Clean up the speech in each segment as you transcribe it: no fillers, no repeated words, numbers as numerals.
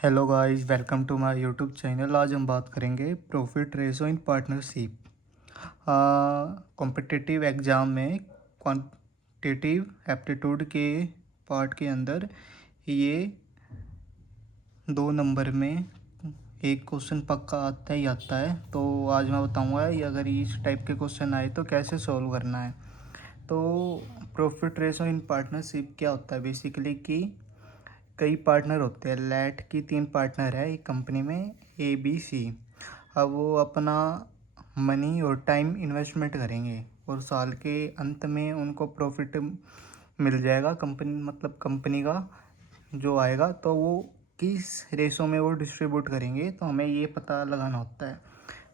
Hello guys, welcome to my YouTube channel. आज हम बात करेंगे profit ratio in partnership. Competitive exam में क्वांटिटेटिव एप्टीट्यूड के पार्ट के अंदर ये 2 नंबर में एक क्वेश्चन पक्का आता ही आता है। तो आज मैं बताऊंगा ये अगर इस टाइप के क्वेश्चन आए तो कैसे सॉल्व करना है। तो प्रॉफिट रेशो इन पार्टनरशिप क्या होता है बेसिकली कि कई पार्टनर होते हैं। लैट की 3 पार्टनर है एक कंपनी में, ए बी सी। अब वो अपना मनी और टाइम इन्वेस्टमेंट करेंगे और साल के अंत में उनको प्रॉफिट मिल जाएगा। कंपनी मतलब कंपनी का जो आएगा तो वो किस रेशो में वो डिस्ट्रीब्यूट करेंगे तो हमें ये पता लगाना होता है।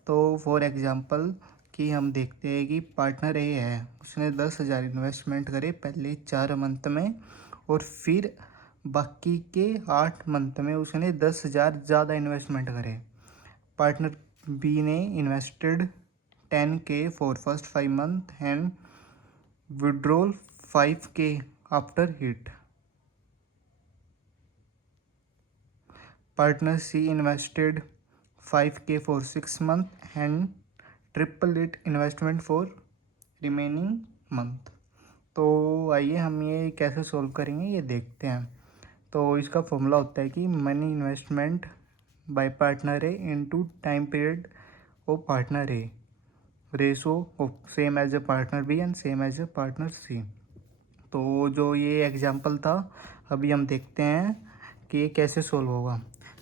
तो फॉर एग्ज़ाम्पल कि हम देखते हैं कि पार्टनर ए है, उसने 10,000 इन्वेस्टमेंट करे पहले 4 मंथ में और फिर बाकी के 8 मंथ में उसने 10,000 ज़्यादा इन्वेस्टमेंट करे। पार्टनर बी ने invested 10K for first 5 month and withdrawal 5K after hit. Partner C invested 5K for 6 month and triple it investment for remaining month. तो आइए हम ये कैसे सॉल्व करेंगे ये देखते हैं। तो इसका फॉर्मूला होता है कि money investment by partner A into time period of partner A ratio of same as A partner B and same as A partner C. तो जो ये एग्जांपल था अभी हम देखते हैं कि ये कैसे सॉल्व होगा।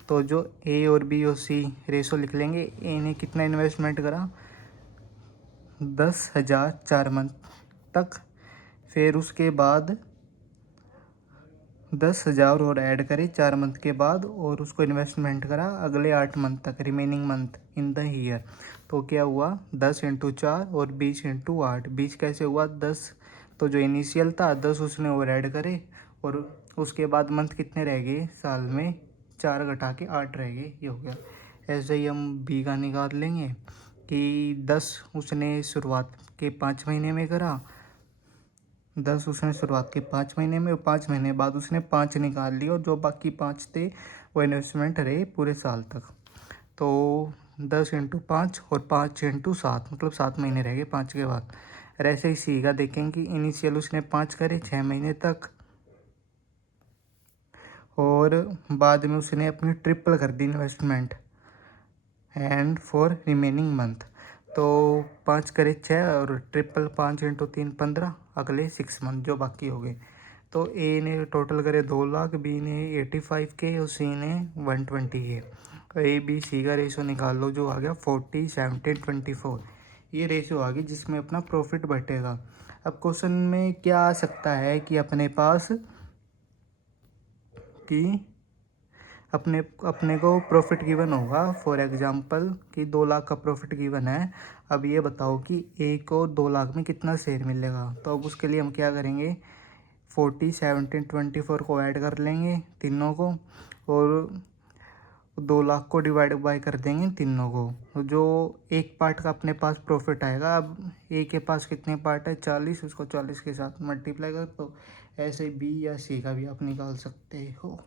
तो जो ए और बी और सी रेशो लिख लेंगे। ए ने कितना इन्वेस्टमेंट करा, 10,000 4 मंथ तक। फिर उसके बाद 10,000 और ऐड करे 4 मंथ के बाद और उसको इन्वेस्टमेंट करा अगले 8 मंथ तक, remaining month in the year. तो क्या हुआ, 10 × 4 और 20 × 8। 20 कैसे हुआ, 10 तो जो इनिशियल था 10 उसने और ऐड करे और उसके बाद मंथ कितने रह गए साल में, 4 घटा के 8 रह गए, ये हो गया। ऐसे ही हम बी का निकाल लेंगे कि 10 उसने शुरुआत के 5 महीने में करा, 10 उसने शुरुआत के 5 महीने में और 5 महीने बाद उसने 5 निकाल लिए और जो बाकी 5 थे वो इन्वेस्टमेंट रहे पूरे साल तक। तो 10 × 5 और 5 × 7 मतलब 7 महीने रह गए 5 के बाद। और ऐसे ही सी का देखेंगे कि इनिशियल उसने 5 करे 6 महीने तक और बाद में उसने अपनी ट्रिपल कर दी investment and for remaining month. तो 5 करे 6 और ट्रिपल 5 × 3 15, अगले 6 मंथ जो बाकी हो गए। तो ए ने टोटल करे 2 लाख, बी ने 85K और सी ने 120K। तो ए बी सी का रेशो निकाल लो जो आ गया 40 17 24। ये रेशो आ गई जिसमें अपना प्रॉफिट बटेगा। अब क्वेश्चन में क्या आ सकता है कि अपने पास कि अपने अपने को प्रॉफिट गिवन होगा। फॉर एग्जांपल कि 2 लाख का प्रॉफिट गिवन है। अब ये बताओ कि ए को 2 लाख में कितना शेयर मिलेगा। तो अब उसके लिए हम क्या करेंगे, 40 17 24 को ऐड कर लेंगे तीनों को और 2 लाख को डिवाइड बाय कर देंगे तीनों को। तो जो एक पार्ट का अपने पास प्रॉफिट आएगा, अब ए के पास कितने पार्ट है 40, उसको 40 के साथ मल्टीप्लाई कर। तो ऐसे बी या सी का भी आप निकाल सकते हो।